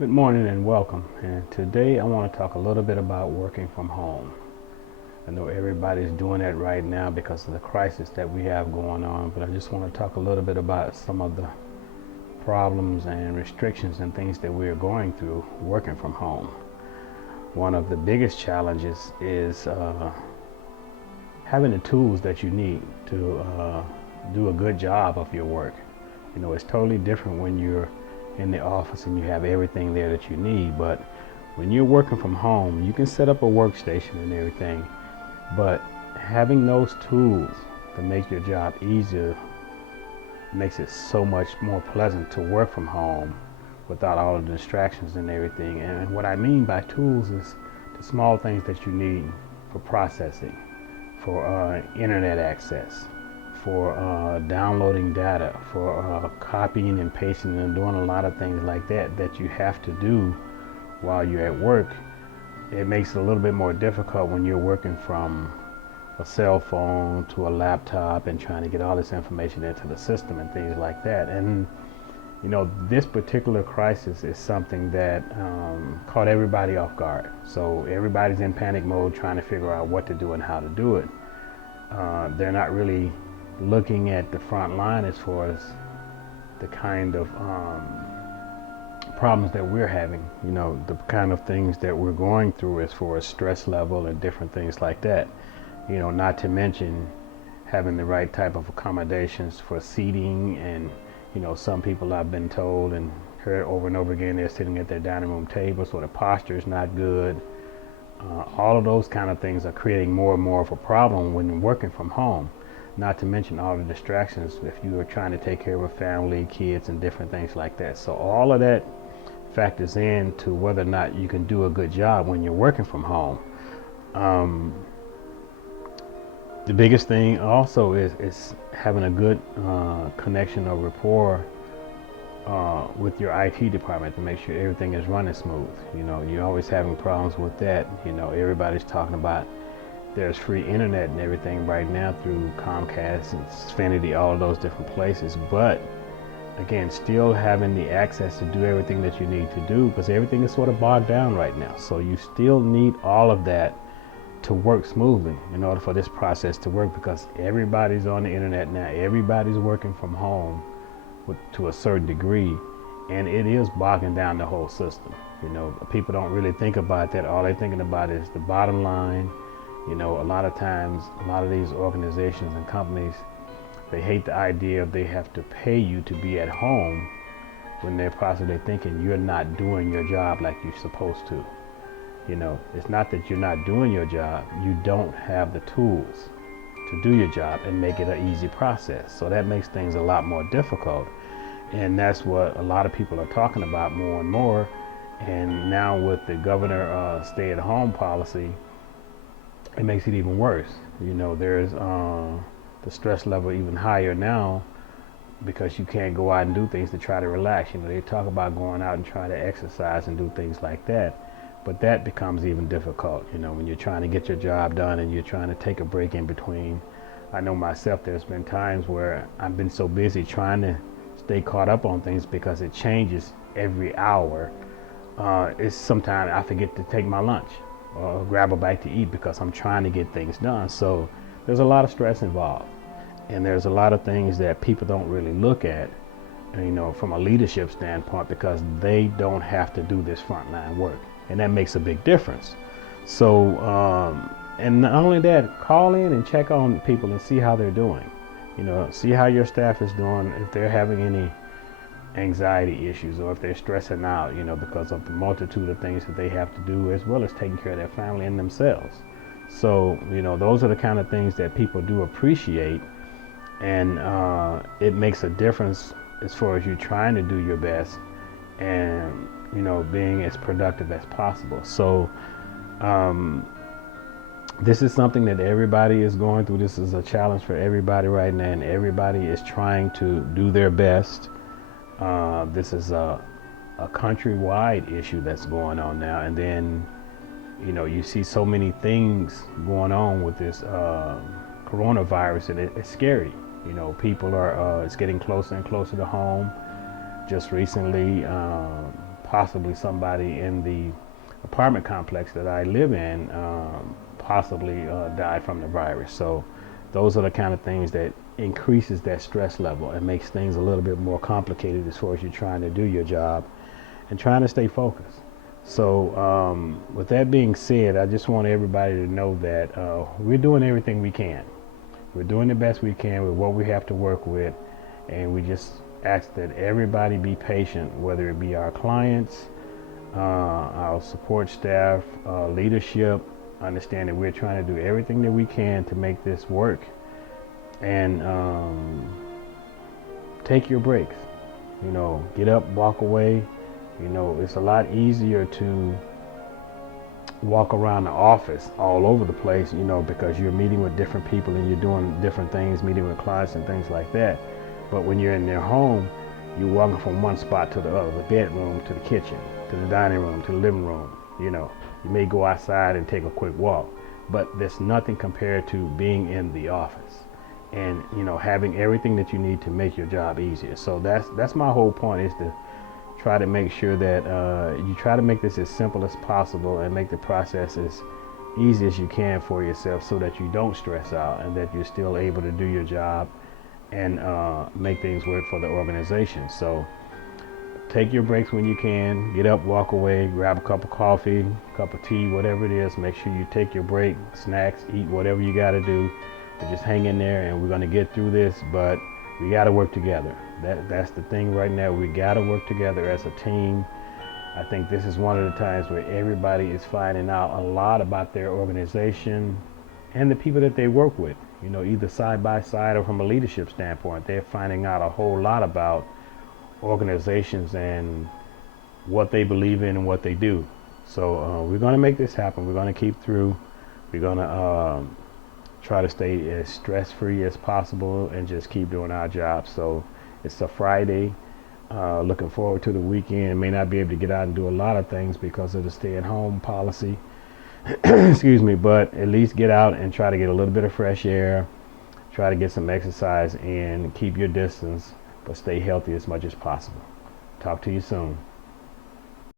Good morning and welcome. And today I want to talk a little bit about working from home. I know everybody's doing that right now because of the crisis that we have going on, but I just want to talk a little bit about some of the problems and restrictions and things that we're going through working from home. One of the biggest challenges is having the tools that you need to do a good job of your work. It's totally different when you're in the office and you have everything there that you need, but when you're working from home, you can set up a workstation and everything, but having those tools to make your job easier makes it so much more pleasant to work from home without all the distractions and everything. And what I mean by tools is the small things that you need for processing, for internet access, for downloading data, for copying and pasting and doing a lot of things like that that you have to do while you're at work. It makes it a little bit more difficult when you're working from a cell phone to a laptop and trying to get all this information into the system and things like that. And this particular crisis is something that caught everybody off guard. So everybody's in panic mode trying to figure out what to do and how to do it. They're not really looking at the front line as far as the kind of problems that we're having, the kind of things that we're going through as far as stress level and different things like that. Not to mention having the right type of accommodations for seating and, some people I've been told and heard over and over again, they're sitting at their dining room table, so the posture is not good. All of those kind of things are creating more and more of a problem when you're working from home. Not to mention all the distractions if you are trying to take care of a family, kids, and different things like that. So all of that factors in to whether or not you can do a good job when you're working from home. The biggest thing also is having a good connection or rapport with your IT department to make sure everything is running smooth. You're always having problems with that. Everybody's talking about there's free internet and everything right now through Comcast and Xfinity, all of those different places. But again, still having the access to do everything that you need to do, because everything is sort of bogged down right now. So you still need all of that to work smoothly in order for this process to work, because everybody's on the internet now. Everybody's working from home to a certain degree, and it is bogging down the whole system. People don't really think about that. All they're thinking about is the bottom line. A lot of times, a lot of these organizations and companies, they hate the idea of they have to pay you to be at home when they're possibly thinking you're not doing your job like you're supposed to. It's not that you're not doing your job, you don't have the tools to do your job and make it an easy process. So that makes things a lot more difficult. And that's what a lot of people are talking about more and more. And now with the governor stay-at-home policy, it makes it even worse. There's the stress level even higher now because you can't go out and do things to try to relax. They talk about going out and trying to exercise and do things like that, but that becomes even difficult, when you're trying to get your job done and you're trying to take a break in between. I know myself, there's been times where I've been so busy trying to stay caught up on things because it changes every hour. It's sometimes I forget to take my lunch or grab a bite to eat because I'm trying to get things done. So there's a lot of stress involved, and there's a lot of things that people don't really look at, from a leadership standpoint, because they don't have to do this frontline work, and that makes a big difference. So and not only that, call in and check on people and see how they're doing. See how your staff is doing, if they're having any anxiety issues or if they're stressing out, because of the multitude of things that they have to do, as well as taking care of their family and themselves. So, those are the kind of things that people do appreciate, and it makes a difference as far as you trying to do your best and, being as productive as possible. So, this is something that everybody is going through. This is a challenge for everybody right now, and everybody is trying to do their best. This is a countrywide issue that's going on now, and then you see so many things going on with this coronavirus, and it's scary. People are it's getting closer and closer to home. Just recently, possibly somebody in the apartment complex that I live in possibly died from the virus. So those are the kind of things that increases that stress level and makes things a little bit more complicated as far as you're trying to do your job and trying to stay focused. So with that being said, I just want everybody to know that we're doing everything we can. We're doing the best we can with what we have to work with, and we just ask that everybody be patient, whether it be our clients, our support staff, leadership. Understand that we're trying to do everything that we can to make this work, and take your breaks. You know, get up, walk away. You know, it's a lot easier to walk around the office all over the place, you know, because you're meeting with different people and you're doing different things, meeting with clients and things like that. But when you're in their home, you're walking from one spot to the other, the bedroom to the kitchen, to the dining room, to the living room. You know, you may go outside and take a quick walk, but there's nothing compared to being in the office and, you know, having everything that you need to make your job easier. So that's my whole point, is to try to make sure that you try to make this as simple as possible and make the process as easy as you can for yourself, so that you don't stress out and that you're still able to do your job and make things work for the organization. So take your breaks when you can. Get up, walk away, grab a cup of coffee, cup of tea, whatever it is. Make sure you take your break, snacks, eat whatever you got to do. But just hang in there, and we're going to get through this. But we got to work together. That's the thing right now. We got to work together as a team. I think this is one of the times where everybody is finding out a lot about their organization and the people that they work with. You know, either side by side or from a leadership standpoint, they're finding out a whole lot about organizations and what they believe in and what they do. So we're going to make this happen. We're going to keep through. We're going to try to stay as stress-free as possible and just keep doing our job. So it's a Friday. Looking forward to the weekend. May not be able to get out and do a lot of things because of the stay-at-home policy. Excuse me, but at least get out and try to get a little bit of fresh air. Try to get some exercise and keep your distance, but stay healthy as much as possible. Talk to you soon.